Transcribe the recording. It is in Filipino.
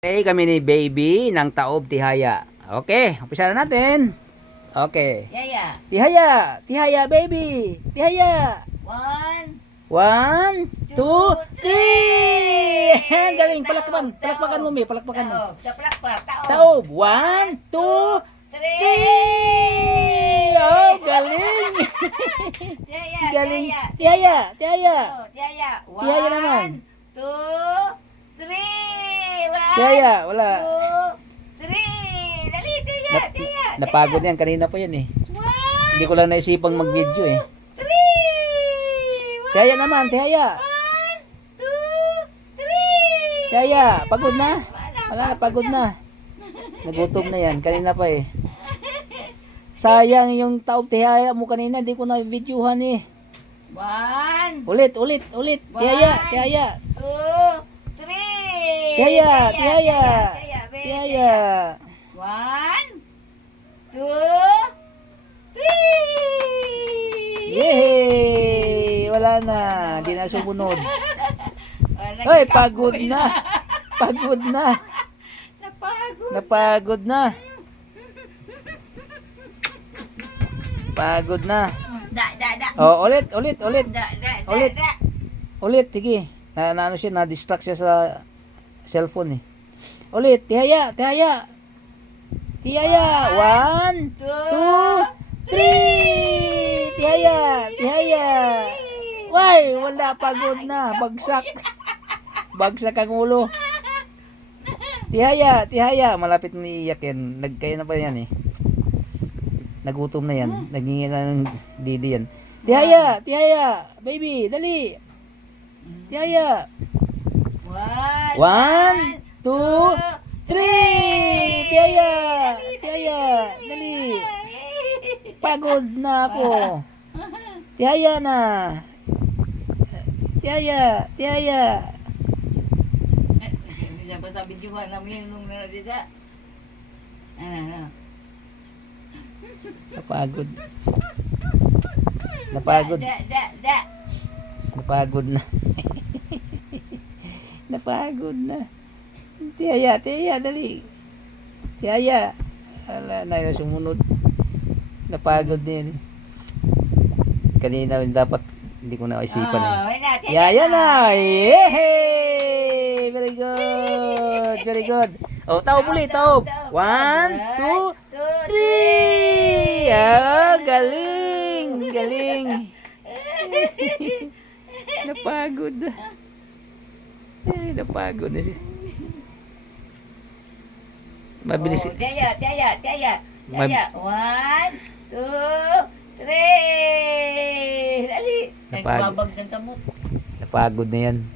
Okay, kami ni Baby ng Taob Tihaya. Okay, umpisa na natin. Okay. Yaya. Tihaya, Tihaya Baby. Tihaya. 1, 1, 2, 3. Galing, palakpakan. Taob. Palakpakan mo, Mi. Palakpakan mo. Taob. Sa palakpak. Taob. 1, 2, 3. Oh, galing. Yaya. Galing. Yaya. Tihaya, Tihaya. Oh, Yaya. Tihaya naman. 1, 2, 3. Tihaya, wala. 2, 3. Dali, Tihaya. Tihaya. Napagod yan, kanina pa yan eh. 1, Hindi ko lang naisipang mag-video eh. 3. Tihaya naman, Tihaya. 1, 2, 3. Tihaya, pagod na. Wala na, pagod na. Nagutom na yan, kanina pa eh. Sayang yung Taob Tihaya mo kanina, di ko na videohan eh. 1, Ulit. Tihaya, Tihaya. 2, 3. Tihaya, Tihaya. Tihaya. 1, 2, 3. Yehey! Wala na, di na sumunod. Hoy, pagod na. Pagod na. Napagod na. Pagod na. Da. Oh, ulit. Da. Ulit. Ulit, sige. Ano siya, na-distract siya sa cellphone eh. Ulit, Tihaya. Tihaya. 1, 2, 3. Tihaya. Why, wala, pagod na. Bagsak. Bagsak ang ulo. Tihaya. Malapit na iiyak yan. Kaya na pa yan eh. Nagutom na yan. Naghingi na ng didi yan. Tihaya. Baby, dali. Tihaya. 1, 2, 3. Tihaya. Dali. Pagod na ako. Tihaya na. Tihaya. Bisa ba sabi juga namin nung dida? Ano? Napagod. Da. Napagod na. Napagod na. Tihaya, dali. Tihaya. Wala na sumunod. Napagod na yan. Kanina dapat hindi ko na isipan eh. Tihaya na. Yehey! Very good. Oh, Taob ulit, Taob. 1, 2, 3. Ah, galing. Napagod na. Napagod na siya. Mabilis. Tihaya. 1, 2, 3. Dali. Napagod. Nagbabag ng tamot. Napagod na yan.